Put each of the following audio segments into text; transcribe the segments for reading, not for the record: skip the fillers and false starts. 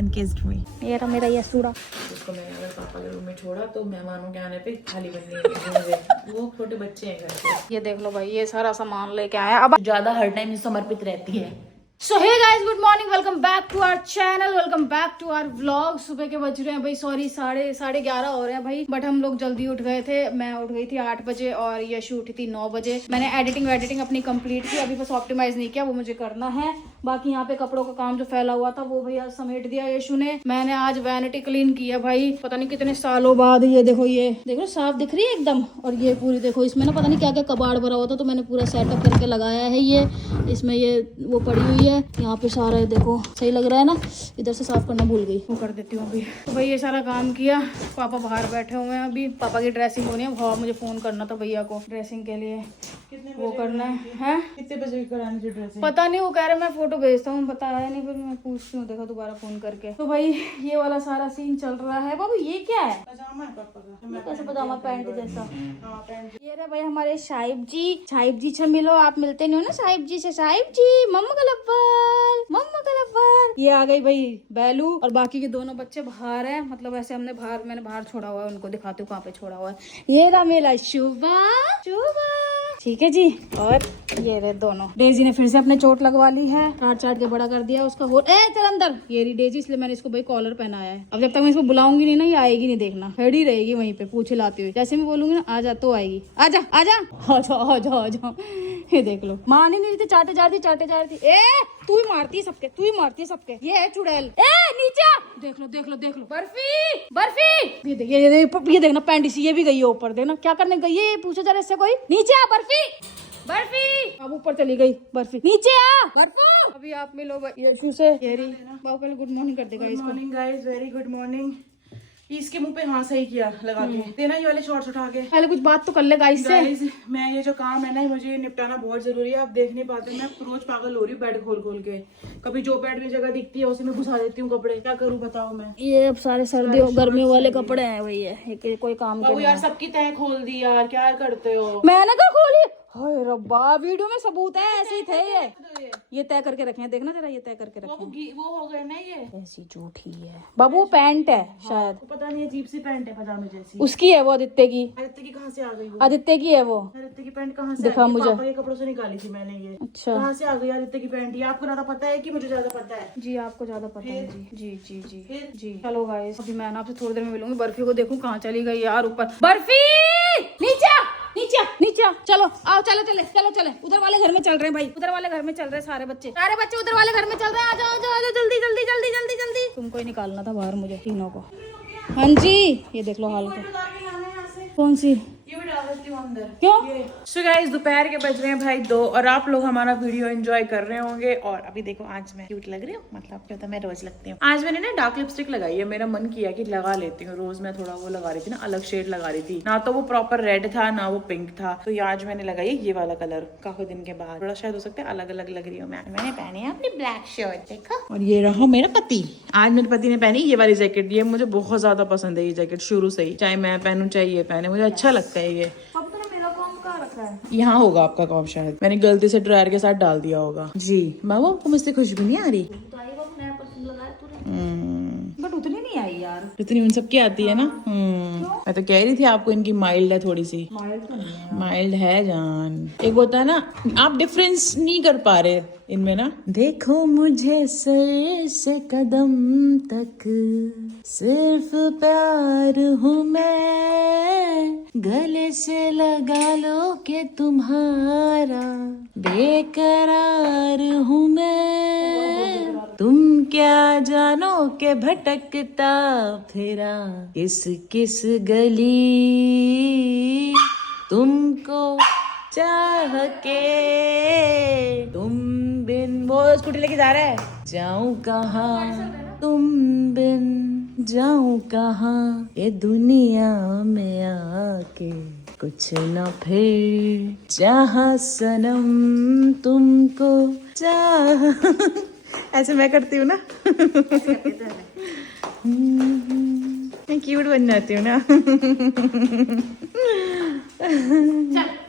सनकिस्ड मी। ये रहा मेरा यसूड़ा। उसको मैंने अगर पापा के रूम में छोड़ा तो मेहमानों के आने पे खाली बनने वो छोटे बच्चे हैं घर पे। ये देख लो भाई, ये सारा सामान लेके आया। अब ज्यादा हर टाइम समर्पित रहती है। So hey guys, good morning, welcome back to our channel, welcome back to our vlog. सुबह के बज रहे हैं भाई, सॉरी 11:30 हो रहे हैं भाई, बट हम लोग जल्दी उठ गए थे। मैं उठ गई थी 8 बजे और यशु उठी थी 9 बजे। मैंने एडिटिंग अपनी कंप्लीट की, अभी बस ऑप्टिमाइज नहीं किया, वो मुझे करना है। बाकी यहाँ पे कपड़ों का काम जो फैला हुआ था वो भैया समेट दिया यशु ने। मैंने आज वैनिटी क्लीन किया भाई, पता नहीं कितने सालों बाद। ये देखो, ये देखो साफ दिख रही है एकदम। और ये पूरी देखो, इसमें ना पता नहीं क्या क्या कबाड़ भरा हुआ था, तो मैंने पूरा सेटअप करके लगाया है। ये इसमें ये वो पड़ी हुई है यहाँ पे सारा, है देखो सही लग रहा है ना। इधर से साफ करना भूल गई, वो कर देती हूँ अभी। तो भाई ये सारा काम किया। पापा बाहर बैठे हुए हैं अभी, पापा की ड्रेसिंग होनी है। भाव मुझे फोन करना था भैया को ड्रेसिंग के लिए, वो करना है। कितने बजे करानी थी ड्रेसिंग? पता नहीं, वो कह रहे मैं फोटो भेजता हूँ, बताया नहीं, फिर मैं पूछती हूँ, देखो दोबारा फोन करके। तो भाई ये वाला सारा सीन चल रहा है। बाबू ये क्या है? पजामा है पापा का। कैसे पजामा, पैंट जैसा? हाँ पैंट। ये रहे भाई हमारे साहिब जी से मिलो। आप मिलते नहीं हो ना साहिब जी से। साहिब जी, मम्मा का लव्वर। ये आ गई भाई बैलू, और बाकी के दोनों बच्चे बाहर हैं। मतलब ऐसे मैंने बाहर छोड़ा हुआ है, उनको दिखाती हूँ कहाँ पे छोड़ा हुआ है। ये रहा मेरा शुभा, ठीक है जी। और ये रहे दोनों। डेजी ने फिर से अपने चोट लगवा ली है, चाट के बड़ा कर दिया उसका। चल अंदर। ये रही डेजी, इसलिए मैंने इसको भाई कॉलर पहनाया है। अब जब तक मैं इसको बुलाऊंगी नहीं ना, ये आएगी नहीं, देखना खड़ी रहेगी वहीं पे पूछे लाती हुई। जैसे मैं बोलूंगी ना आजा, तो आएगी। आजा आजा आजा। ये देख लो, मान ही नहीं रही, चाटे जा रही थी। तू ही मारती है सबके। ये है चुड़ैल। नीचे देख लो। बर्फी। ये देखना, पैंट सी ये भी गई है ऊपर। देखना क्या करने गई है, पूछो जरा इससे कोई। नीचे आ बर्फी। अब ऊपर चली गई बर्फी। नीचे आ बर्फू। अभी आप मिलो यशु से। बाबू पहले गुड मॉर्निंग कर देगा इसको। Morning guys, very good morning. इसके मुंह पे हाँ सही किया लगा के देना ये वाले शॉर्ट्स उठा के। पहले कुछ बात तो कर ले गाइस से। मैं ये जो काम है ना, मुझे निपटाना बहुत जरूरी है। आप देख नहीं पाते, मैं रोज पागल हो रही हूँ बेड खोल के। कभी जो बेड में जगह दिखती है उसी में घुसा देती हूँ कपड़े। क्या करूँ बताओ मैं? ये अब सारे सर्दियों गर्मियों वाले कपड़े हैं भाई, ये कोई काम बाबू यार सबकी तय खोल दी यार, क्या करते हो? मैंने क्या खोली? हाय रब्बा, वीडियो में सबूत है, ऐसे ही थे ये तय करके रखे हैं। देखना जरा, ये तय करके रखे हैं। वो हो गए ना ये ऐसी झूठी है बाबू। वो पैंट है शायद, पता नहीं अजीब सी पैंट है पजामे जैसी। उसकी है वो, आदित्य की कहाँ से आ गई वो? आदित्य की है वो। आदित्य की पैंट कहाँ से दिखा मुझे, पापा के कपड़ों से निकाली थी मैंने ये। अच्छा कहाँ से आ गई आदित्य की पैंट? ये आपको ज्यादा पता है कि मुझे ज्यादा पता है? जी आपको ज्यादा पता है जी। चलो गाइस, अभी मैं आपसे थोड़ी देर में मिलूंगी। बर्फी को देखूं कहाँ चली गई यार। ऊपर बर्फी, नीचे चलो आओ, चले उधर वाले घर में चल रहे हैं भाई, उधर वाले घर में चल रहे हैं सारे बच्चे उधर वाले घर में चल रहे हैं। आ जाओ जल्दी। तुमको ही निकालना था बाहर मुझे तीनों को। हाँ जी, ये देख लो हाल को। कौन सी? क्यों? सो गाइस, दोपहर के बज रहे हैं भाई 2 और आप लोग हमारा वीडियो एंजॉय कर रहे होंगे। और अभी देखो, आज मैं क्यूट लग रही हूँ, मतलब क्या होता है मैं रोज लगती हूँ। आज मैंने ना डार्क लिपस्टिक लगाई है। मेरा मन किया कि लगा लेती हूँ। रोज मैं थोड़ा वो लगा रही थी ना, अलग शेड लगा रही थी ना, तो वो प्रॉपर रेड था ना वो पिंक था। तो ये आज मैंने लगाई ये वाला कलर काफी दिन के बाद। थोड़ा शायद हो सकता है अलग अलग लग रही हूँ मैं। मैंने पहनी है अपनी ब्लैक शर्ट, देखो। और ये रहा मेरा पति। आज मेरे पति ने पहनी ये वाली जैकेट। ये मुझे बहुत ज्यादा पसंद है ये जैकेट, शुरू से ही। चाहे मैं पहनूं चाहे ये पहने, मुझे अच्छा लगता है ये। यहाँ होगा आपका काम शायद, मैंने गलती से ड्रायर के साथ डाल दिया होगा जी। बाबू को मुझसे खुशबू नहीं आ रही, बट उतनी नहीं आई यार जितनी उन सबकी आती है ना। मैं तो कह रही थी आपको इनकी माइल्ड है थोड़ी सी। माइल्ड है जान। एक होता है ना, आप डिफरेंस नहीं कर पा रहे इनमें ना। देखो मुझे सर से कदम तक सिर्फ प्यार हूँ मैं, गले से लगा लो के तुम्हारा बेकरार हूँ मैं। तुम क्या जानो के भटकता फिरा किस किस गली, तुमको चाह के तुम बिन। वो स्कूटी लेके जा रहा है। जाऊं कहाँ तुम बिन, जाऊं कहाँ ये दुनिया में आके, कुछ न फिर जहाँ सनम तुमको चाह। ऐसे मैं करती हूँ ना। मैं क्यूट बन जाती हूँ ना।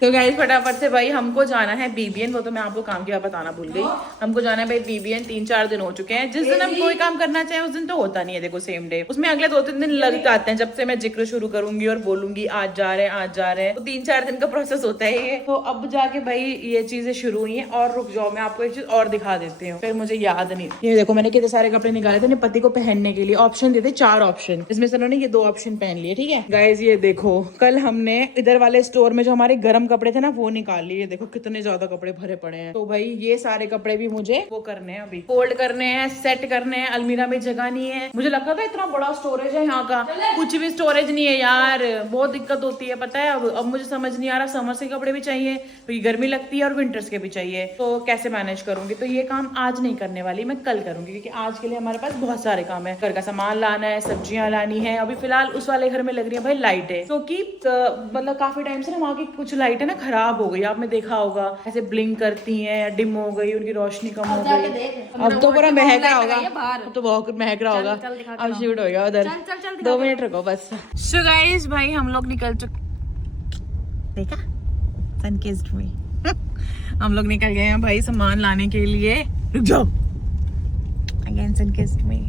तो गाइस फटाफट से भाई हमको जाना है BBN। वो तो मैं आपको काम की बात बताना भूल गई। हमको जाना है भाई BBN। 3-4 दिन हो चुके हैं। जिस दिन हम कोई काम करना चाहें उस दिन तो होता नहीं है, देखो सेम डे। उसमें अगले 2-3 दिन लग जाते हैं जब से मैं जिक्र शुरू करूंगी और बोलूंगी आज जा रहे हैं आज जा रहे हैं, तो 3-4 दिन का प्रोसेस होता है ये। तो अब जाके भाई ये चीजें शुरू हुई है। और रुक जाओ, मैं आपको एक चीज और दिखा देती हूँ, फिर मुझे याद नहीं। ये देखो मैंने कितने सारे कपड़े निकाले थे पति को पहनने के लिए। ऑप्शन देते 4 ऑप्शन, इसमें से उन्होंने ये 2 ऑप्शन पहन लिए। ठीक है गाइज, ये देखो कल हमने इधर वाले स्टोर में जो हमारे गर्म कपड़े थे ना वो निकाल लिए। देखो कितने ज्यादा कपड़े भरे पड़े हैं। तो भाई ये सारे कपड़े भी मुझे वो करने हैं, अभी फोल्ड करने हैं, सेट करने हैं। अलमीरा में जगह नहीं है। मुझे लगता था इतना बड़ा स्टोरेज है यहाँ का, कुछ भी स्टोरेज नहीं है यार। बहुत दिक्कत होती है पता है। अब मुझे समझ नहीं आ रहा, समर के कपड़े भी चाहिए क्योंकि गर्मी लगती है और विंटर्स के भी चाहिए, तो कैसे मैनेज करूंगी। तो ये काम आज नहीं करने वाली, मैं कल करूंगी क्योंकि आज के लिए हमारे पास बहुत सारे काम है। घर का सामान लाना है, सब्जियां लानी है। अभी फिलहाल उस वाले घर में लग रही है भाई लाइटें, क्योंकि मतलब काफी टाइम से ना वहाँ की कुछ लाइटें ना खराब हो गई। आपने देखा होगा ऐसे ब्लिंक करती हैं या डिम हो गई, उनकी रोशनी कम हो गई। अब तो पूरा महक रहा होगा, अब तो बहुत महक रहा होगा। अब शूट हो गया उधर। 2 मिनट रुको बस। सो गाइस भाई हम लोग निकल चुके, देखा सन किस्ड मी। हम लोग निकल गए हैं भाई सामान लाने के लिए। रुक जाओ, अगेन सन किस्ड मी।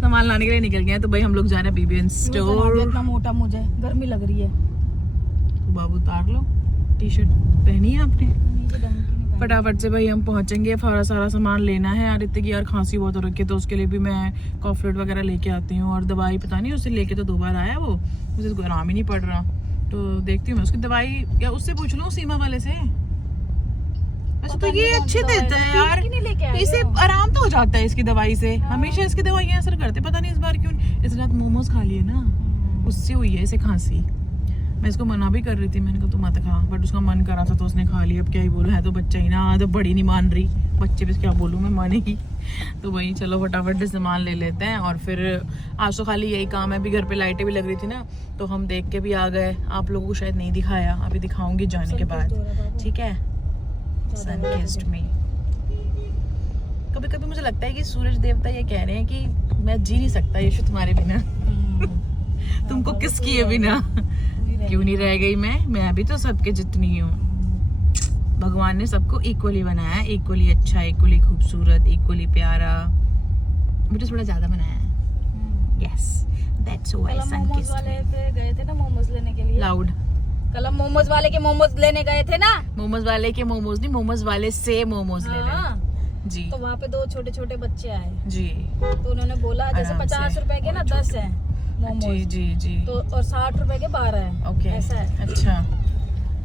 सामान लाने के लिए निकल गए हैं। तो भाई हम लोग जा रहे हैं BBN स्टोर। इतना मोटा मुझे गर्मी लग रही है। तो बाबू उतार लो, टी-शर्ट पहनी है आपने। फटाफट से भाई हम पहुंचेंगे। सारा सामान लेना है। आदित्य की यार खांसी बहुत हो रखी है, तो उसके लिए भी मैं कॉफलेट वगैरह लेके आती हूँ। और दवाई पता नहीं उससे लेके तो 2 बार आया वो, मुझे उसको आराम ही नहीं पड़ रहा। तो देखती हूँ मैं उसकी दवाई, या उससे पूछ लूँ सीमा वाले से। अच्छा तो ये अच्छे देता है यार, इसे आराम तो हो जाता है इसकी दवाई से। हमेशा इसकी दवाइयाँ असर करते, पता नहीं इस बार क्यों। इस रात मोमोज खा लिए ना, उससे हुई है इसे खांसी। मैं इसको मना भी कर रही थी, मैंने कहा तू मत खा, बट उसका मन करा था तो उसने खा लिया। अब क्या ही बोलूं, है तो बच्चा ही ना, तो बड़ी नहीं मान रही। बच्चे भी क्या बोलूं मैं, मानेगी। तो वही चलो फटाफट से सामान ले लेते हैं। और फिर आज तो खाली यही काम है। अभी घर पे लाइटें भी लग रही थी ना, तो हम देख के भी आ गए। आप लोगों को शायद नहीं दिखाया, अभी दिखाऊंगी जाने के बाद। ठीक है, सन किस्ड मी। कभी कभी मुझे लगता है कि सूरज देवता ये कह रहे हैं कि मैं जी नहीं सकता यीशु तुम्हारे बिना। तुमको किस किए बिना क्यों नहीं रह गई मैं भी तो सबके जितनी हूँ। भगवान ने सबको इक्वली बनाया, इक्वली अच्छा, इक्वली खूबसूरत, इक्वली प्यारा। मुझे थोड़ा ज्यादा बनाया है। Yes, that's why sun kissed वाले पे गए थे ना मोमोज लेने के लिए। लाउड। कल हम मोमोज वाले के मोमोज लेने गए थे ना। मोमोज वाले के मोमोज नहीं, मोमोज वाले से मोमोज लेने जी। तो वहाँ पे 2 छोटे बच्चे आए जी, तो उन्होंने बोला जैसे 50 रुपए के ना 10 है मोमोज जी जी जी। तो और 60 रुपए के 12 है। ओके, ऐसा है। अच्छा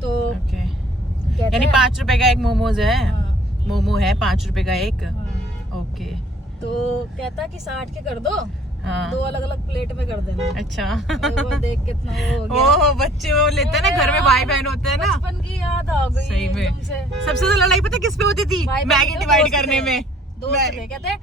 तो ओके, कहते यानी हैं 5 रुपए का एक मोमोज है। हाँ। मोमो है 5 रुपए का एक। हाँ। ओके, तो कहता कि 60 के कर दो, हाँ 2 अलग प्लेट में कर देना। अच्छा। वो देख कितना वो हो गया। ओह बच्चे वो लेते हैं ना, घर में भाई बहन होते हैं ना। बचपन की याद आ गई सही में। एकदम से। सबसे ज्यादा लड़ाई पता किस पे होती थी? मैगी डिवाइड करने में। दोस्त थे, कहते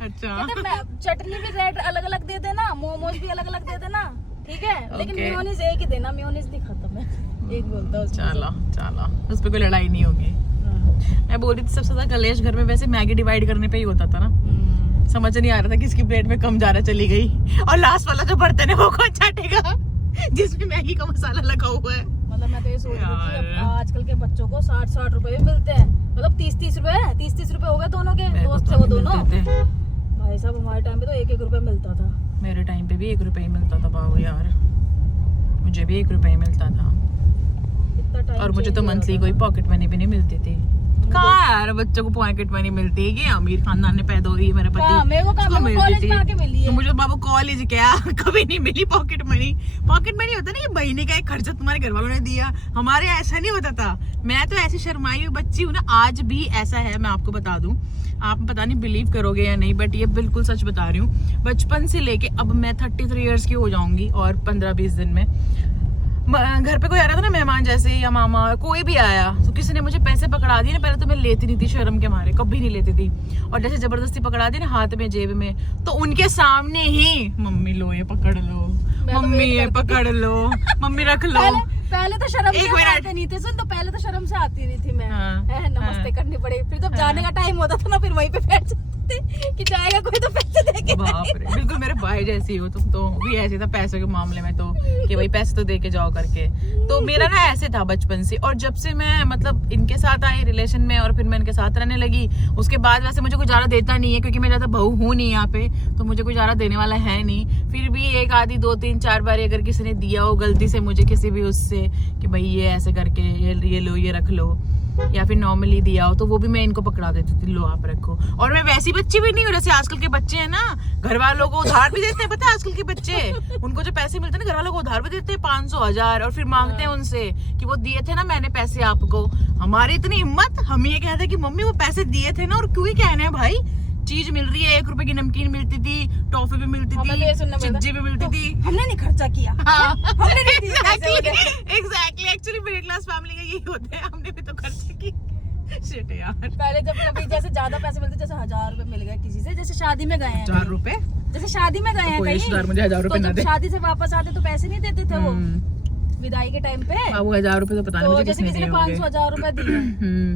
चटनी भी रेड अलग अलग दे देना, मोमोज भी अलग अलग दे देना, ठीक है, लेकिन मेयोनीज एक ही देना, मेयोनीज नहीं खत्म है। एक बोलता है चलो उस पे कोई लड़ाई नहीं होगी। मैं बोल रही थी सबसे ज्यादा कलेश घर में वैसे मैगी डिवाइड करने पे ही होता था ना। समझ नहीं आ रहा था किसकी प्लेट में कम ज्यादा चली गई, और लास्ट वाला जो बर्तन है वो कौन चाटेगा जिसमें मैगी का मसाला लगा हुआ है। मतलब मैं तो ये सोच रही थी आजकल के बच्चों को 60 रुपए भी मिलते हैं, मतलब 30 रुपए 30 रुपए हो गए दोनों के। दोस्त थे वो दोनों भाई साहब। हमारे टाइम पे तो 1 रुपए मिलता था। मेरे टाइम पे भी 1 रुपए ही मिलता था बाबू यार, मुझे भी 1 रुपए ही मिलता था। और मुझे तो मंथली कोई पॉकेट मनी भी नहीं मिलती थी। कहाँ यार बच्चों को पॉकेट मनी मिलती है कि अमीर खानदान ने पैदा हुई मेरे पति, मेरे को कॉलेज में आके मिली है। तो मुझे बाबू कॉलेज क्या कभी नहीं मिली पॉकेट मनी। पॉकेट मनी होता ना कि महीने का एक खर्चा तुम्हारे घर वालों ने दिया, हमारे ऐसा नहीं होता था। मैं तो ऐसी शर्माई हुई बच्ची हूँ ना, आज भी ऐसा है। मैं आपको बता दूं, आप पता नहीं बिलीव करोगे या नहीं, बट ये बिल्कुल सच बता रही हूँ। बचपन से लेके अब मैं 33 इयर्स की हो जाऊंगी, और 15-20 दिन में घर पे कोई आ रहा था ना मेहमान जैसे, या मामा कोई भी आया, तो किसी ने मुझे पैसे पकड़ा दिए ना, पहले तो मैं लेती नहीं थी शर्म के मारे, कभी नहीं लेती थी। और जैसे जबरदस्ती पकड़ा दी ना हाथ में जेब में, तो उनके सामने ही मम्मी लो ये पकड़ लो, मम्मी ये पकड़ लो, मम्मी रख लो। पहले तो शर्म से आते नहीं थे, सुन, तो पहले तो शर्म से आती नहीं थी मैं। नमस्ते करनी पड़ी, फिर जब जाने का टाइम होता था ना, फिर वहीं पे बैठ सकते कि जाएगा कोई तो पैसे देके। बाप रे, बिल्कुल मेरे भाई जैसी हो तुम तो। भी ऐसे था पैसों के मामले में तो, कि भाई पैसे तो दे के जाओ करके। तो मेरा ना ऐसे था बचपन से, और जब से मैं मतलब इनके साथ आई रिलेशन में और फिर मैं इनके साथ रहने लगी, उसके बाद वैसे मुझे कुछ ज्यादा देता नहीं है, क्योंकि मैं ज्यादा बहू हूँ नहीं यहाँ पे, तो मुझे कुछ ज्यादा देने वाला है नहीं। फिर भी एक आधी 2-3-4 बार अगर किसी ने दिया हो गलती से मुझे किसी भी उससे कि भाई ये ऐसे करके ये लो, ये रख लो, या फिर नॉर्मली दिया हो, तो वो भी मैं इनको पकड़ा देती थी, लो आप रखो। और मैं वैसी बच्ची भी नहीं हूँ जैसे आजकल के बच्चे हैं ना, घर वालों को उधार भी देते हैं। पता है आजकल के बच्चे, उनको जो पैसे मिलते हैं ना, घर वालों को उधार भी देते हैं 500-1000, और फिर मांगते हैं उनसे कि वो दिए थे ना मैंने पैसे आपको। हमारी इतनी हिम्मत, हम ये कहते हैं कि मम्मी वो पैसे दिए थे ना, और क्यों ही कहने हैं भाई, चीज मिल रही है, 1 रुपए की नमकीन मिलती थी, टॉफी भी मिलती थी, चिज्जी भी मिलती थी। हमने नहीं खर्चा किया। हमने नहीं दिए पैसे। Exactly, actually middle class family का यही होता है, हमने भी तो खर्च की। शिट यार, पहले जब कभी जैसे ज्यादा पैसे मिलते, जैसे 1000 रुपए मिल गए किसी से, जैसे शादी में गए हैं 1000 रुपए, जैसे शादी में गए हैं कोई कहीं, रिश्तेदार मुझे 1000 रुपए तो ना जब दे। शादी से वापस आते तो पैसे नहीं देते थे वो विदाई के टाइम पे। वो 1000 रुपए तो पता नहीं तो मुझे जैसे किसने किसी ने दिए होंगे। 500-1000 रुपए दिए,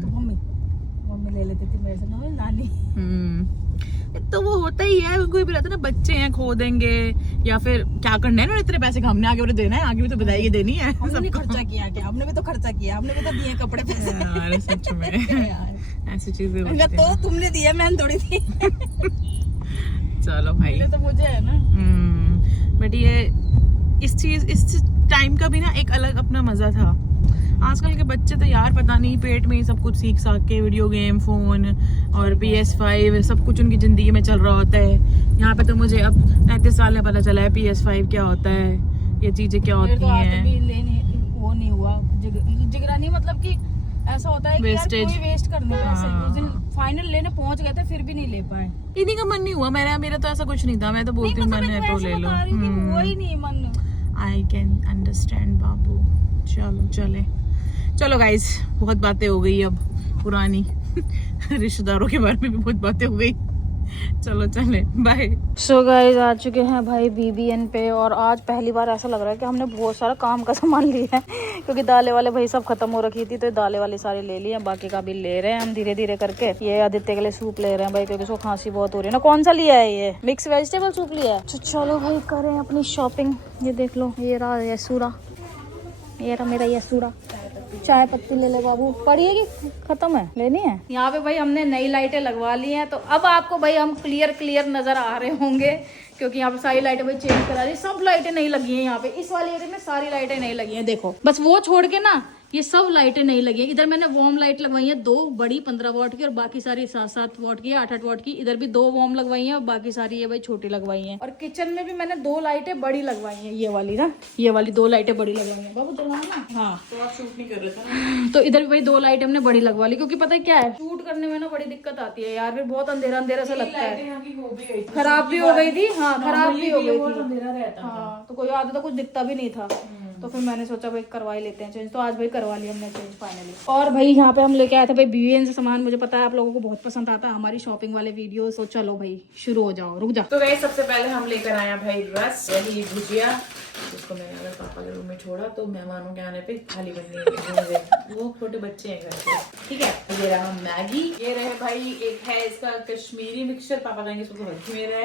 तो मम्मी ले लेती थी मेरे से, ना नानी। तो वो होता ही है, उनको भी रहता है ना, बच्चे हैं खो देंगे, या फिर क्या करना है ना इतने पैसे, हमने आगे भी देना है, आगे भी तो बधाई देनी है। हमने नहीं खर्चा किया क्या? हमने भी तो खर्चा किया, हमने भी तो दिए कपड़े पैसे। यार सच में ऐसी चीजें होती हैं। तो तुमने दिया, मैंने थोड़ी दी। चलो भाई, तो मुझे है ना। बट ये इस टाइम का भी ना एक अलग अपना मजा था। आजकल के बच्चे तो यार पता नहीं, पेट में ही सब कुछ सीख के वीडियो गेम, फोन और PS5 सब कुछ उनकी जिंदगी में चल रहा होता है। यहाँ पे तो मुझे अब 33 साल में पता चला है PS5 क्या होता है, ये चीजें क्या होती हैं। वो नहीं हुआ जिगरा नहीं, मतलब कि ऐसा होता है कि यार कोई वेस्ट करने पैसे। उस दिन फाइनल लेने पहुंच गए थे, फिर भी नहीं ले पाए। इन्हीं का मन नहीं हुआ, मेरा तो ऐसा कुछ नहीं था। मैं तो बोलती हूँ मन है तो ले लो। वही नहीं मन। आई कैन अंडरस्टैंड बाबू। चलो गाइस, बहुत बातें हो गई अब पुरानी रिश्तेदारों के बारे में भी बहुत बातें हो गई। चलो चले, बाय। सो गाइस, आ चुके हैं भाई BBN पे, और आज पहली बार ऐसा लग रहा है कि हमने बहुत सारा काम का सामान लिया है, क्योंकि दालें वाले भाई सब खत्म हो रखी थी, तो दालें वाली सारी ले ली है, बाकी का भी ले रहे हैं हम धीरे धीरे करके। ये आदित्य के लिए सूप ले रहे हैं भाई, क्योंकि उसको खांसी बहुत हो रही है ना। कौन सा लिया है? ये मिक्स वेजिटेबल सूप लिया है। तो चलो भाई करें अपनी शॉपिंग। ये देख लो, ये रहा यसूरा, ये रहा मेरा यसूरा। चाय पत्ती ले ले बाबू, पड़ी है कि खत्म है? लेनी है। यहाँ पे भाई हमने नई लाइटें लगवा ली हैं, तो अब आपको भाई हम क्लियर नजर आ रहे होंगे, क्योंकि यहाँ पे सारी लाइटें भाई चेंज करा दी। सब लाइटें नहीं लगी हैं यहाँ पे, इस वाली एरिया में सारी लाइटें नहीं लगी हैं। देखो बस वो छोड़ के ना, ये सब लाइटें नहीं लगी है। इधर मैंने वार्म लाइट लगवाई है 2 बड़ी 15 वाट की, और बाकी सारी 7-7 वाट की, 8-8 वाट की। इधर भी 2 वार्म लगवाई हैं, और बाकी सारी ये भाई छोटी लगवाई हैं। और किचन में भी मैंने 2 लाइटें बड़ी लगवाई हैं, ये वाली ना, ये वाली 2 लाइटें बड़ी लगवाई हैं। बाबू जलाना। हाँ, तो आप शूट नहीं कर रहे थे? तो इधर भी भाई 2 लाइटें हमने बड़ी लगवा ली, क्योंकि पता है क्या है, शूट करने में ना बड़ी दिक्कत आती है यार, फिर बहुत अंधेरा सा लगता है। खराब भी हो गई थी। हाँ, खराब भी हो गई थी। हाँ, तो कोई आधा तो कुछ दिखता भी नहीं था, तो फिर मैंने सोचा भाई करवा ही लेते हैं चेंज। तो आज भाई करवा लिया हमने चेंज फाइनली। और भाई यहाँ पे हम लेके आए थे भाई BBN से सामान। मुझे पता है आप लोगों को बहुत पसंद आता है हमारी शॉपिंग वाले वीडियो, तो चलो भाई शुरू हो जाओ। रुक जा। तो गाइस, सबसे पहले हम लेकर आए भाई रस, वही भुजिया, जिसको मैंने अगर पापा के रूम में छोड़ा तो मेहमानों के आने पे खाली बननी है। वो छोटे बच्चे हैं घर पे, ठीक है। ये रहा मैगी, ये रहे भाई, एक है इसका कश्मीरी मिक्सचर, पापा कहेंगे इसको तो में है।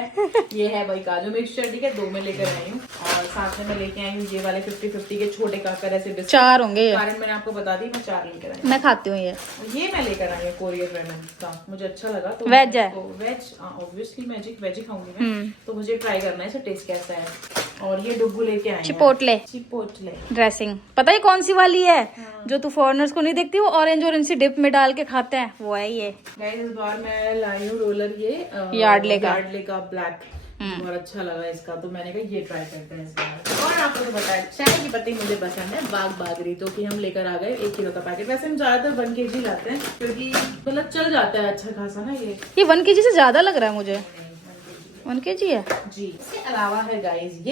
ये है भाई काजू मिक्सचर, ठीक है, 2 में लेकर आई हूँ। और साथ में मैं लेके आई हूँ ये वाले 50-50 के छोटे काकर ऐसे बिस्किट। 4 होंगे, कारण मैंने आपको बता दी, मैं 4 लेकर आई। मैं खाती हूँ ये मैं लेकर आई हूँ कोरियर रेमन का, मुझे अच्छा लगा। तो वेज है, तो वेज ऑब्वियसली वेज ही खाऊंगी मैं, तो मुझे ट्राई करना है इसका टेस्ट कैसा है। और ये डुब्बू लेके आए हैं चिपोटले ड्रेसिंग। पता है कौन सी वाली है? जो तू फॉरेनर्स को नहीं देखती, वो ऑरेंज सी डिप में डाल के खाते हैं, वो है ये। गाइस, इस बार मैं लाई हूँ रोलर, ये यार्डले का ब्लैक, बहुत अच्छा लगा इसका, तो मैंने कहा ये ट्राई करते हैं इस बार। और आपको तो पता है चाय की पत्ती मुझे पसंद है, बागरी, तो कि हम लेकर आ गए 1 किलो का पैकेट। वैसे हम ज्यादातर 1 kg लाते हैं, क्योंकि मतलब चल जाता है अच्छा खासा ना। ये 1 kg से ज्यादा लग रहा है मुझे। 1 kg है जी। इसके अलावा है गाइस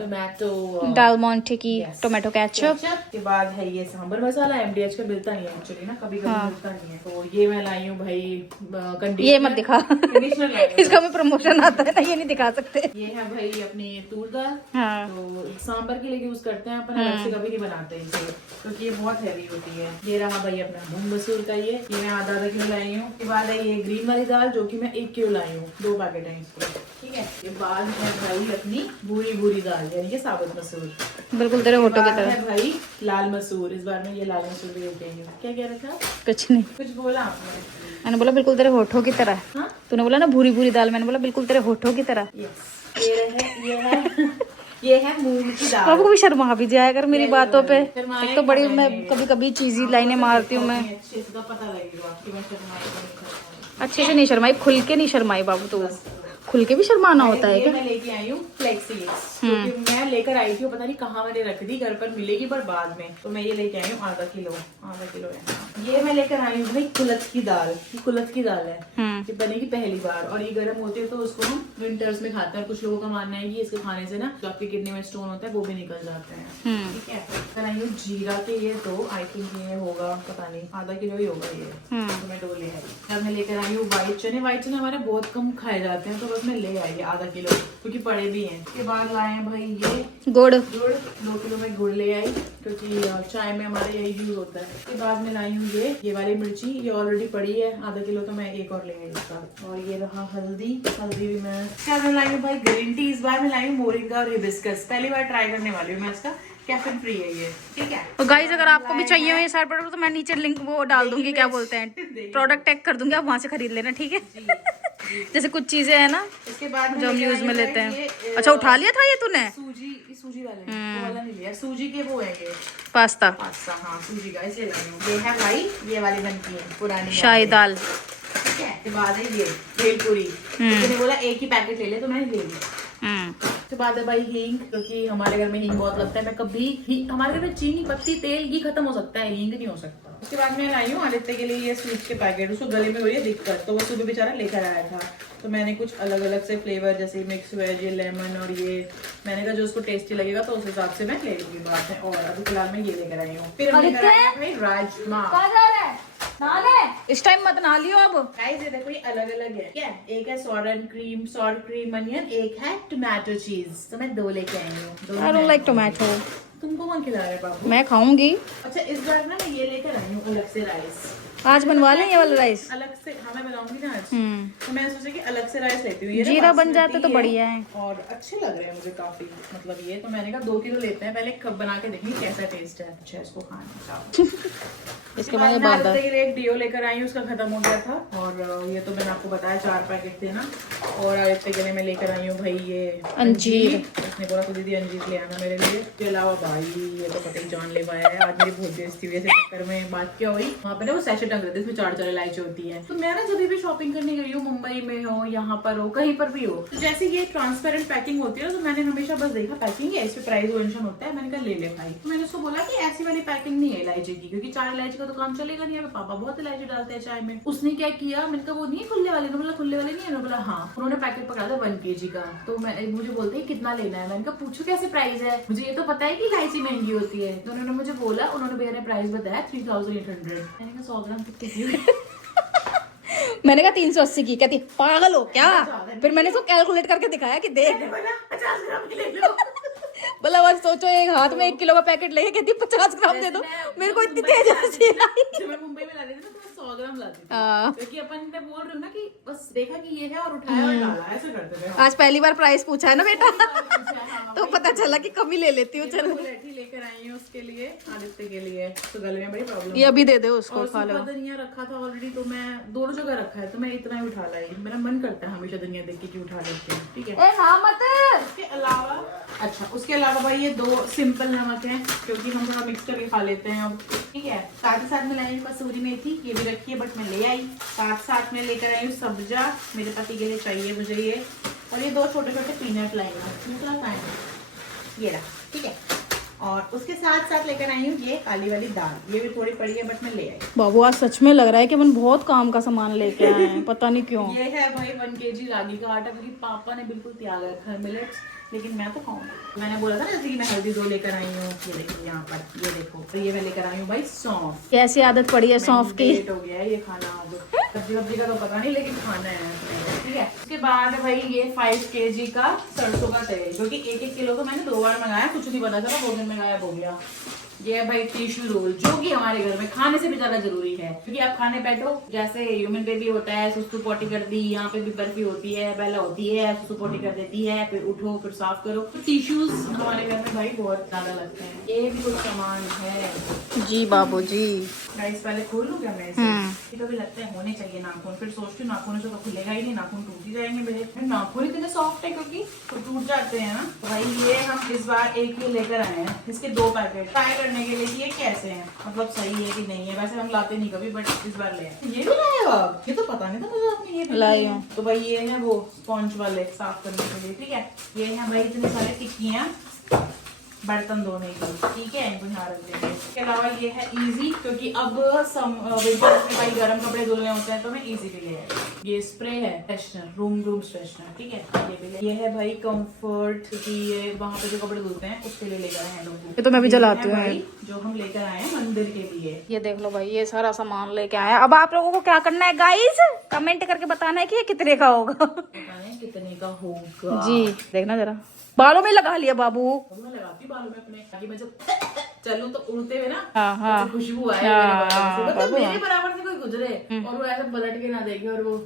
टोमेटो डाल मोंटे की Yes. Tomato ketchup. के बाद है ये सांबर मसाला, MDH का मिलता नहीं है एक्चुअली ना, कभी कभी मिलता नहीं है, तो ये मैं लाई हूँ भाई कंडीशनर। ये मत दिखा कंडीशनर लाई हूँ। इसका में प्रमोशन आता है ना, ये नहीं दिखा सकते। ये है भाई अपनी तूर दाल, हाँ। तो सांबर के लिए यूज करते हैं अपन, अलग से कभी नहीं बनाते इसे क्योंकि ये बहुत हैवी होती है। ये रहा भाई अपना मूंग मसूर का, ये मैं आधा किलो लाई हूँ। के बाद है ये ग्रीन वाली दाल जो कि मैं 1 किलो लाई हूँ, 2 पैकेट है इसके, ठीक है। के बाद है भाई अपनी भूरी भूरी दाल यानी कि साबुत मसूर, बिल्कुल तेरे होठों की बाद तरह। है भाई लाल मसूर। इस बार मैं ये लाल मसूर भी लेके आई हूँ। क्या कह रहा था? कुछ नहीं, कुछ बोला आपने? मैंने बोला बिल्कुल तेरे होठों की तरह। हाँ? तूने बोला ना भूरी भूरी दाल, मैंने बोला बिल्कुल तेरे होठों की तरह। यस, ये है मूंग की दाल। बाबू को भी शर्मा भी जाया कर मेरी बातों पे। शर्माए एक तो बड़ी क्या मैं मैंने? कभी कभी चीजी लाइनें मारती हूँ मैं। अच्छे से तो पता लगेगा आपकी मैं शर्माई तो नहीं शर्माई। अच्छे से नहीं शर्माई, खुल के नहीं शर्माई बाबू। तो खुल के भी शर्माना होता है ये क्या? मैं लेके आई हूँ फ्लेक्सी क्योंकि मैं लेकर आई थी, पता नहीं कहाँ मैंने रख दी, घर पर मिलेगी पर बाद में, तो मैं ये लेके आई हूँ आधा किलो है। ये मैं लेकर आई हूँ भाई कुलथ की दाल, कुलथ की दाल है, ये बनेगी पहली बार और ये गर्म होती है तो उसको हम विंटर्स में खाते हैं। कुछ लोगों का मानना है कि इसके खाने से ना जो आपकी किडनी में स्टोन होता है वो भी निकल जाते हैं, ठीक है। लेकर आई हूँ जीरा के, ये तो आई थिंक ये होगा, पता नहीं आधा किलो ही होगा ये, तो मैं डोले है। अब मैं लेकर आई हूँ व्हाइट चने हमारे बहुत कम खाए जाते हैं, तो बस मैं ले आई आधा किलो क्योंकि पड़े भी हैं। उसके बाद लाए हैं भाई ये गुड़ 2 किलो में गुड़ ले आई क्योंकि चाय में हमारे यही यूज होता है। उसके बाद में लाई हूँ ये वाली मिर्ची, ये ऑलरेडी पड़ी है आधा किलो, तो मैं एक और ले आई इसका। और ये रहा हल्दी भी मैं। क्या मैं लाई हूँ भाई ग्रीन टी, इस बार मैं लाई हूँ मोरिंगा और हिबिस्कस, पहली बार ट्राई करने वाली हूँ मैं इसका, कैफीन फ्री है ये, ठीक है। तो गाइस अगर आपको भी चाहिए हो ये सारे प्रोडक्ट तो मैं नीचे लिंक वो डाल दूंगी, क्या बोलते हैं, प्रोडक्ट टैग कर दूंगी, आप वहां से खरीद लेना, ठीक है। जैसे कुछ चीजें है ना इसके बाद जो हम यूज में लेते हैं। अच्छा उठा लिया था ये तूने? सूजी वाले वो वाला नहीं लिया, सूजी के वो है ये पास्ता। हाँ सूजी का, इसे लाई हूँ। ये है भाई ये वाली बनती है पुरानी शाही दाल, ठीक है। के बाद है ये भेलपुरी, मैंने बोला एक ही पैकेट ले ले तो मैंने ले लिया। उसके बाद है भाई हींग, क्योंकि हमारे घर में हींग बहुत लगता है। मैं कभी हमारे घर में चीनी पत्ती तेल घी खत्म हो सकता है, हींग नहीं हो सकता। उसके बाद मैं लाई हूँ आदित्य के लिए ये स्वीट के पैकेट, उसको गले में हो रही है दिक्कत, तो वो सुबह बेचारा लेकर आया था, तो मैंने कुछ अलग अलग से फ्लेवर जैसे मिक्स वेज, ये लेमन और ये मैंने कहा जो उसको टेस्टी लगेगा तो उस हिसाब से मैं ले लूंगी बाद में। और अभी फिलहाल मैं ये लेकर आई हूँ। फिर हमने कराया भाई राजमा। इस टाइम मत नहा लियो अब। गाइस ये देखो ये अलग अलग है क्या, एक है सॉर क्रीम अनियन, एक है टोमेटो चीज, तो मैं 2 लेके आई हूँ। I don't like tomato. तुमको कौन खिला रहा है बाबू? मैं खाऊंगी। अच्छा इस बार ना मैं ये लेकर आई हूँ अलग से राइस, आज बनवा लें ये वाला राइस। अलग से, हाँ मैं बनाऊंगी ना आज, तो मैंने सोचा कि अलग से राइस लेती हूँ। ये ना जीरा बन बासमती जाते तो बढ़िया है और अच्छे लग रहे हैं मुझे काफी, मतलब ये तो मैंने कहा 2 किलो लेते हैं, पहले कब बना के देखेंगे कैसा टेस्ट है। अच्छा इसको खाना इसके बाद ये बात के लिए एक डियो लेकर आई हूँ, उसका खत्म हो गया था, और ये तो मैंने आपको बताया 4 पैकेट थे ना। और आदित्य के लिए मैं लेकर आई हूँ भाई ये अंजीर। उसने बोला तो दीदी अंजीर ले आना मेरे लिए। इसके अलावा भाई ये तो पता ही जान ले पाया है, आज मेरी बहुत बेइज्जती हुई ऐसे चक्कर में। बात क्या हुई, वहाँ पे ना वो सैशे टंग रहे थे, इसमें 4 इलायची होती है। तो मैं ना जब भी शॉपिंग करने गई हूँ, मुंबई में हो, यहाँ पर हो, कहीं पर भी हो, तो जैसे ये ट्रांसपेरेंट पैकिंग होती है, तो मैंने हमेशा बस देखा पैकिंग है, इस पे प्राइस मेंशन होता है, मैंने कहा ले ले भाई। तो मैंने उसको बोला कि ऐसी वाली पैकिंग नहीं है इलायची की, क्योंकि 4 इलायची का तो काम चलेगा नहीं, पापा बहुत इलायची डालते हैं चाय में। उसने क्या किया, मैंने कहा वो नहीं है खुले वाले, बोला खुले वाले नहीं है, बोला हाँ। उन्होंने पैकेट पकड़ा था 1 kg का, तो मुझे बोलते हैं कितना लेना है, मैंने कहा पूछो कैसे प्राइस है, मुझे ये तो पता है कि इलायची महंगी होती है। तो उन्होंने मुझे बोला, उन्होंने भैया ने प्राइस बताया 3800। मैंने कहा 100 ग्राम कितने की? मैंने कहा 380 की। कहती पागल हो क्या? फिर मैंने इसको कैलकुलेट करके दिखाया कि देख 50 ग्राम की ले लो। बोला बस सोचो एक हाथ में 1 किलो का पैकेट लेके कहती 50 ग्राम दे दो। मेरे को इतनी तेज हंसी आई। जब मैं मुंबई में ला रही थी ना तो मैं 100 ग्राम लाती थी, क्योंकि अपन ने बोल रहे हो ना कि बस देखा कि ये है और उठाया और डाला, ऐसे करते थे। आज पहली बार प्राइस पूछा है ना बेटा, तो पता चला कि कम ही ले लेती हूँ। चलो लेठी लेकर आई हूँ उसके लिए, आदित्य के लिए, तो गले में बड़ी प्रॉब्लम। ये अभी दे दो उसको, खा लो। धनिया रखा था ऑलरेडी, तो मैं दोनों जगह रखा है, तो मैं इतना ही उठा लाई। मेरा मन करता है हमेशा धनिया देख के कि उठा लेते हैं, ठीक है। उसके अलावा उसके अलावा भाई ये 2 सिंपल नमक है, क्योंकि हम थोड़ा मिक्स करके खा लेते हैं अब, ठीक है। साथ ही साथ में लाई कसूरी मेथी, ये भी रखी है बट मैं ले आई। साथ में लेकर आई हूँ सब्जा, मेरे पति के लिए चाहिए मुझे ये। और ये 2 छोटे छोटे पीनट लाई हूँ, दूसरा खाए ये रहा, ठीक है। और उसके साथ साथ लेकर आई हूँ ये काली वाली दाल, ये भी थोड़ी पड़ी है बट मैं ले आई। बाबू आज सच में लग रहा है कि अपन बहुत काम का सामान लेके आए हैं, पता नहीं क्यों। ये है भाई 1 kg रागी का आटा, क्योंकि पापा ने बिल्कुल त्याग रखा है मिलेट्स, लेकिन मैं तो खाऊंगी। मैंने बोला था ना जैसे कि मैं हल्दी 2 लेकर आई हूँ, ये देखो यहाँ पर, ये देखो। तो ये मैं लेकर आई हूँ भाई सौंफ। कैसी आदत पड़ी है सौंफ की। लेट हो गया है ये खाना, सब्जी वब्जी का तो पता नहीं, लेकिन खाना है ठीक है। उसके बाद भाई ये 5 kg का सरसों का तेल, जो कि 1-1 किलो का मैंने 2 बार मंगाया, कुछ नहीं पता चला 2 दिन में गायब हो गया। ये है भाई टिश्यू रोल, जो कि हमारे घर में खाने से भी ज्यादा जरूरी है, क्योंकि आप खाने बैठो, जैसे ह्यूमन बेबी होता है, सुसु पोटी कर दी, यहाँ पे भी बर्फी होती है, बेला होती है, सुसु पोटी कर देती है, फिर उठो फिर साफ करो, तो टिश्यूज हमारे घर में भाई बहुत ज्यादा लगते हैं। ये भी कुछ सामान है जी बाबू जी। गाइस, पहले खोल लूं क्या मैं इसे? ये तो भी लगता है होने चाहिए नाखून, फिर सोचती हूँ नाखून से तो खुलेगा ही नहीं, नाखून टूट ही जाएंगे मेरे। नाखून इतने सॉफ्ट है क्योंकि तो टूट जाते हैं ना। भाई ये हम इस बार एक ही लेकर आए हैं, इसके 2 पैकेट ट्राई करने के लिए कि ये कैसे हैं, मतलब सही है कि नहीं है। वैसे हम लाते नहीं कभी, बट इस बार ले आए। ये भी लाए हो आप? ये तो पता नहीं था मुझे आपने ये भी लाई हूँ। तो भाई ये है वो स्पॉन्ज वाले साफ करने के लिए, ठीक है। ये है भाई इतने सारे टिक्कियाँ बर्तन धोने की, ठीक है, इनको यहाँ रख देंगे। इसके अलावा ये है इजी, क्योंकि अब विंटर्स में भाई गर्म कपड़े धुलने होते हैं, तो मैं इजी भी ले आई। ये स्प्रे है फ्रेशनर, रूम फ्रेशनर, ठीक है, ये भी ले। ये है भाई कंफर्ट, क्योंकि ये वहाँ पे जो कपड़े धुलते हैं उसके लिए लेकर आए हैं लोग। ये तो मैं भी जलाती हूँ, जो हम लेकर आए हैं मंदिर के लिए। ये देख लो भाई, ये सारा सामान लेके आया। अब आप लोगों को क्या करना है गाइस, कमेंट करके बताना है कि ये कितने का होगा। पता नहीं कितने का होगा जी देखना जरा। बालों में लगा लिया बाबू। मैं लगाती हूँ बालों में अपने, ताकि मैं जब चलूं तो उड़ते हुए ना हाँ खुशबू आए मतलब मेरे बराबर से कोई गुजरे और वो ऐसे पलट के ना देखे और वो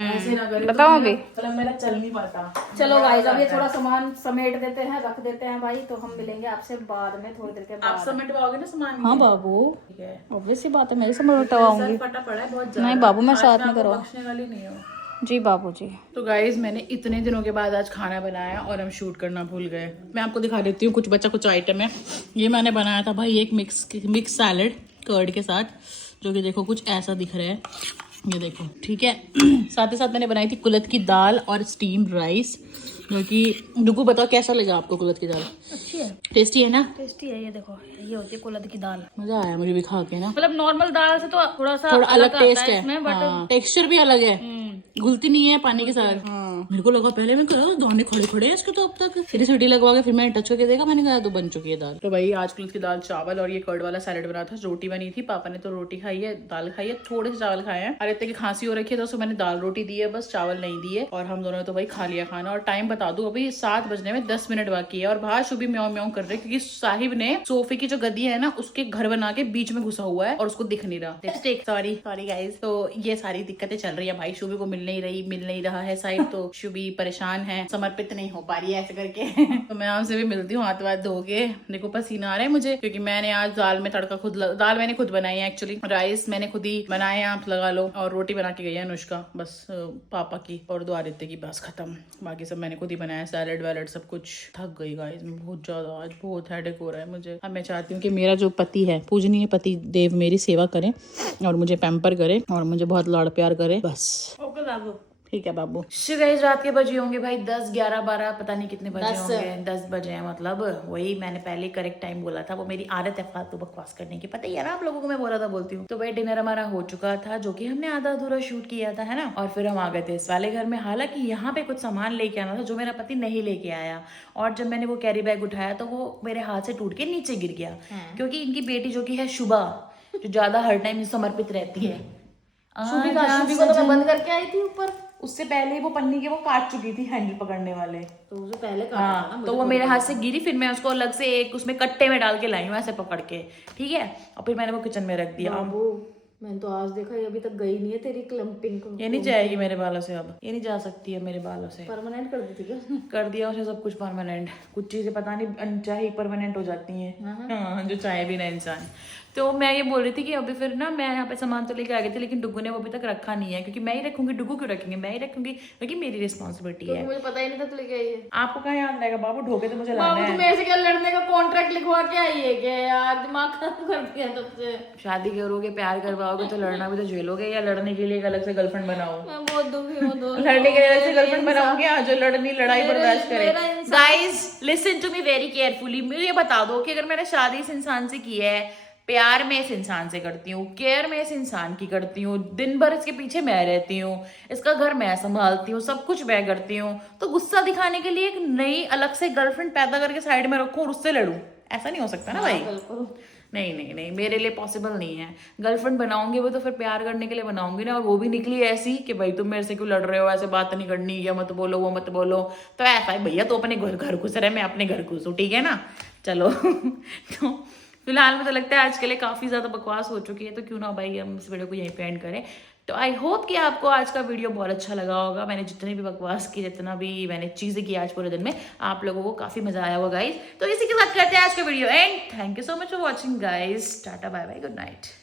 ऐसे ना करे, बताओगे? मतलब मेरा चल नहीं पाता। चलो गाइस, अब ये थोड़ा सामान समेट देते हैं, रख देते हैं भाई, तो हम मिलेंगे आपसे बाद में, थोड़ी देर के बाद। आप समेटवाओगे ना सामान? हाँ बाबू, ठीक है, ऑब्वियस सी बात है, मेरे समेटवाऊंगी। फटा पड़ा है बहुत ज्यादा। नहीं बाबू, मैं साथ में करवा बख्शने वाली नहीं हो। जी बाबू जी। तो गाइज मैंने इतने दिनों के बाद आज खाना बनाया और हम शूट करना भूल गए। मैं आपको दिखा देती हूँ, कुछ आइटम है। ये मैंने बनाया था भाई एक मिक्स सैलेड कर्ड के साथ, जो कि देखो कुछ ऐसा दिख रहा है, ये देखो, ठीक है। साथ ही साथ मैंने बनाई थी कुलत की दाल और स्टीम्ड राइस, जो कि डुगू बताओ कैसा लगा आपको कुलत की दाल? अच्छी है, टेस्टी है ना? टेस्टी है। ये देखो, ये होती है कुलत की दाल। मजा आया मुझे भी खा के ना, मतलब नॉर्मल दाल से तो थोड़ा अलग टेस्ट है, इसमें, बट टेक्सचर भी अलग है, घुलती नहीं है पानी के साथ। मेरे को लगा पहले, मैं कहा दाने खड़े हैं इसके तो अब तक। फिर सीटी लगवा के फिर मैंने टच करके देखा, मैंने कहा तो बन चुकी है दाल। तो भाई आज कुलत की दाल चावल और ये कर्ड वाला सैलेड बना था, रोटी बनी थी, पापा ने तो रोटी खाई है, दाल खाई है, थोड़े से चावल खाए हैं। अरे इतने की खांसी हो रखी है तो उसको मैंने दाल रोटी दी है, बस चावल नहीं दिए। और हम दोनों ने तो भाई खा लिया खाना। और टाइम बता दूं, अभी 7 बजने में 10 मिनट बाकी है और बाहर शुभी म्याऊं म्याऊं कर रहे, क्योंकि साहिब ने सोफे की जो गद्दी है ना उसके घर बना के बीच में घुसा हुआ है और उसको दिख नहीं रहा। सॉरी गाइस, तो ये सारी दिक्कतें चल रही है भाई, शुभी को मिल नहीं रहा है साहिब, तो शुभी परेशान है, समर्पित नहीं हो पा रही है ऐसे करके। तो मैं आपसे भी मिलती हूँ हाथ धो के। देखो पसीना आ रहा है मुझे, क्योंकि मैंने आज दाल में तड़का दाल मैंने खुद बनाई है एक्चुअली, राइस मैंने खुद ही बनाए, आप लगा लो, और रोटी बना के गई है अनुष्का, बस पापा की और दो आदित्य की, बस खत्म। बाकी सब मैंने खुद ही बनाया, सैलेड वैलेड सब कुछ। थक गई गाइस मैं बहुत ज्यादा, आज बहुत हेडेक हो रहा है मुझे। अब मैं चाहती हूँ कि मेरा जो पति है, पूजनीय पति देव, मेरी सेवा करे और मुझे पैम्पर करे और मुझे बहुत लाड़ प्यार करे, बस। ओके बाबू, ठीक है बाबू। गाइस रात के बजे होंगे भाई 10, 11, 12, पता नहीं कितने बजे होंगे, 10 बजे हैं, मतलब वही मैंने पहले करेक्ट टाइम बोला था, वो मेरी आदत है फालतू बकवास करने की, पता ही है ना आप लोगों को, मैं बोला था बोलती हूँ। तो भाई डिनर हमारा हो चुका था, जो कि हमने आधा अधूरा शूट किया था, है ना, और फिर हम आ गए थे इस वाले घर में। हालांकि यहाँ पे कुछ सामान लेके आना था जो मेरा पति नहीं लेके आया, और जब मैंने वो कैरी बैग उठाया तो वो मेरे हाथ से टूट के नीचे गिर गया, क्योंकि इनकी बेटी जो की है शुभा, जो ज्यादा हर टाइम समर्पित रहती है, शुभी को तो मैं बंद करके आई थी ऊपर, उससे पहले वो पन्नी के वो काट चुकी थी हैंडल पकड़ने वाले, तो उसे पहले काटा था ना, तो वो मेरे हाथ से गिरी, फिर मैं उसको अलग से एक उसमें कट्टे में डाल के लाई हूँ ऐसे पकड़ के, ठीक है, और फिर मैंने वो किचन में रख दिया। मैंने तो आज देखा, ये अभी तक गई नहीं है तेरी क्लम्पिंग। ये नहीं जाएगी मेरे बालों से, अब ये नहीं जा सकती है मेरे बालों से। परमानेंट कर दी थी क्या? कर दिया उसे सब कुछ परमानेंट, कुछ चीजें पता नहीं अनचाही परमानेंट हो जाती हैं, हाँ, जो चाहे भी ना इंसान। तो मैं ये बोल रही थी कि अभी फिर ना मैं यहाँ पे सामान तो लेके आ गई थी, लेकिन डुग्गू ने वो अभी तक रखा नहीं है, क्योंकि मैं ही रखूंगी, डुग्गू क्यों रखेंगे, मैं ही रखूंगी, क्योंकि मेरी रिस्पॉन्सिबिलिटी है। मुझे पता ही नहीं था तू लेके आई है। आपको कहाँ याद रहेगा बाबू, ढोके तो मुझे लाना बाबू है। तू मेरे से क्या लड़ने का कॉन्ट्रैक्ट लिखवा के आई है क्या यार, दिमाग खराब कर दिया तब से। शादी करोगे, प्यार करवाओगे तो लड़ना भी तो झेलोगे, या लड़ने के लिए एक अलग से गर्लफ्रेंड बनाओ? मैं बहुत दुखी हूँ दोस्तों। लड़ने के लिए अलग से गर्लफ्रेंड बनाओगे जो लड़नी लड़ाई बर्दाश्त करे। मेरा इंसान- guys listen to me very carefully, मुझे ये बता दो कि अगर मैंने शादी इस इंसान से की है, प्यार में इस इंसान से करती हूँ, केयर में इस इंसान की करती हूँ, दिन भर इसके पीछे मैं रहती हूँ, इसका घर मैं संभालती हूँ, सब कुछ मैं करती हूँ, तो गुस्सा दिखाने के लिए एक नई अलग से गर्लफ्रेंड पैदा करके साइड में रखूं और उससे लड़ूं? ऐसा नहीं हो सकता ना भाई। नहीं नहीं नहीं, मेरे लिए पॉसिबल नहीं है। गर्लफ्रेंड बनाऊंगी वो तो फिर प्यार करने के लिए बनाऊंगी ना, और वो भी निकली ऐसी कि भाई तुम मेरे से क्यों लड़ रहे हो, ऐसे बात नहीं करनी, ये मत बोलो वो मत बोलो, तो ऐसा है भैया, तो अपने घर घुस रहे, मैं अपने घर घुसूं, ठीक है ना। चलो तो फिलहाल मुझे लगता है आज के लिए काफ़ी ज़्यादा बकवास हो चुकी है, तो क्यों ना भाई हम इस वीडियो को यहीं पे एंड करें। तो आई होप कि आपको आज का वीडियो बहुत अच्छा लगा होगा। मैंने जितनी भी बकवास की, जितना भी मैंने चीज़ें की आज पूरे दिन में, आप लोगों को काफ़ी मजा आया होगा गाइज। तो इसी के साथ करते हैं आज का video and thank you so much for watching guys. Tata bye bye, good night.